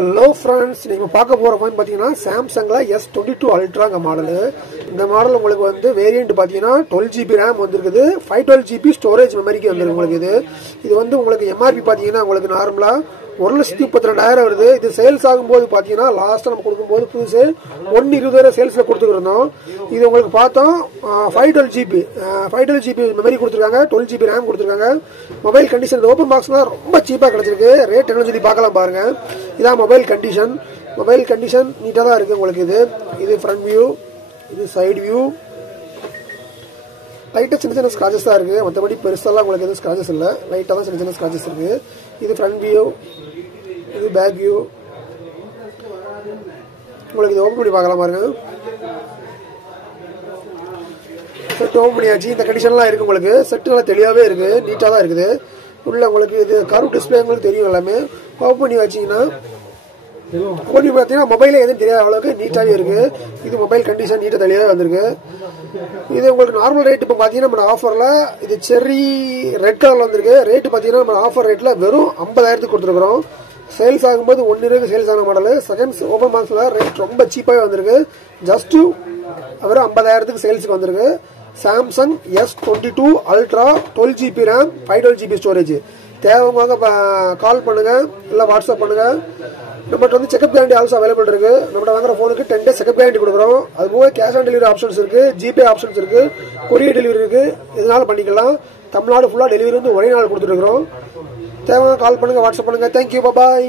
Hello friends, நீங்கள் பார்க்க போகிற ஃபோன் பார்த்தீங்கன்னா சாம்சங்கில் S22 அல்ட்ராங்க மாடலு. இந்த மாடல் உங்களுக்கு வந்து வேரியண்ட் பார்த்தீங்கன்னா 12GB ரேம் வந்துருக்குது, 512GB ஸ்டோரேஜ் மெமரிக்கு வந்துருக்கு. உங்களுக்கு இது வந்து உங்களுக்கு எம்ஆர்பி பார்த்தீங்கன்னா உங்களுக்கு நார்மலாக 1,32,000 வருது. இது சேல்ஸ் ஆகும்போது பார்த்தீங்கன்னா லாஸ்ட்டாக நம்ம கொடுக்கும்போது புதுசு 1,20,000 சேல்ஸில் கொடுத்துருந்தோம். இது உங்களுக்கு பார்த்தோம் 512GB மெமரி கொடுத்துருக்காங்க, 12GB ரேம் கொடுத்துருக்காங்க. மொபைல் கண்டிஷன் ஓப்பன் பாக்ஸ்லாம் ரொம்ப சீப்பாக கிடச்சிருக்கு. ரேட் என்னன்னு சொல்லி பார்க்கலாம் பாருங்க. இதான் மொபைல் கண்டிஷன் நீட்டாக தான் இருக்குது. உங்களுக்கு இது ஃப்ரண்ட் வியூ, இது சைடு வியூ. லைட்டாக சின்ன ஸ்க்ராச்சஸ் தான் இருக்குது, மற்றபடி பெருசாலாம் உங்களுக்கு எதுவும் ஸ்க்ராச்சஸ் இல்லை. லைட்டாக தான் சின்ன ஸ்க்ராச்சஸ் இருக்குது. இது ஃப்ரண்ட் வியூ, இது பேக் வியூ. உங்களுக்கு இது ஓப்பன் பண்ணி பார்க்கலாம் பாருங்க. செட் ஓப்பன் பண்ணியாச்சு. இந்த கண்டிஷன்லாம் இருக்குது. உங்களுக்கு செட்டு நல்லா தெளிவாகவே இருக்குது, நீட்டாக தான் இருக்குது. உள்ள உங்களுக்கு இது கர்வ் டிஸ்பிளே உங்களுக்கு தெரியும். எல்லாமே ஓப்பன் பண்ணி வச்சிங்கன்னா பார்த்தீங்கன்னா மொபைலே எதுவும் தெரியாத அளவுக்கு நீட்டாகவே இருக்குது. இது மொபைல் கண்டிஷன் நீட்டாக தெளிவாகவே வந்திருக்கு. இது உங்களுக்கு நார்மல் ரேட் இப்போ பார்த்தீங்கன்னா நம்ம ஆஃபரில் இது செர்ரி ரெட் கலரில் வந்திருக்கு. ரேட்டு பார்த்தீங்கன்னா நம்ம ஆஃபர் ரேட்டில் வெறும் 50,000 கொடுத்துருக்குறோம். சேல்ஸ் ஆகும்போது 1,20,000 சேல்ஸ் ஆன மாடல். செகண்ட்ஸ் ஓப்பன் பாக்ஸில் ரேட் ரொம்ப சீப்பாகவே வந்திருக்கு. ஜஸ்ட்டு வெறும் 50,000 சேல்ஸுக்கு வந்திருக்கு. Samsung S22 ultra 12GB RAM 512GB storage. தேவைங்க கால் பண்ணுங்க, இல்லை வாட்ஸ்அப் பண்ணுங்க. நம்மகிட்ட வந்து செக்அப் கேரண்டி ஆல்சோ அவைலபிள் இருக்கு. நம்மகிட்ட வாங்குற ஃபோனுக்கு 10 days செக்அப் கேரண்டி கொடுக்குறோம். அது போக கேஷ் ஆன் டெலிவரி ஆப்ஷன்ஸ் இருக்கு, ஜிபே ஆப்ஷன்ஸ் இருக்கு, கொரியர் டெலிவரி இருக்கு. இதனால பண்ணிக்கலாம். தமிழ்நாடு ஃபுல்லாக டெலிவரி வந்து ஒரே நாள் கொடுத்துருக்குறோம். தேவைங்க கால் பண்ணுங்க, வாட்ஸ்அப் பண்ணுங்க. தேங்க்யூ, பாய்.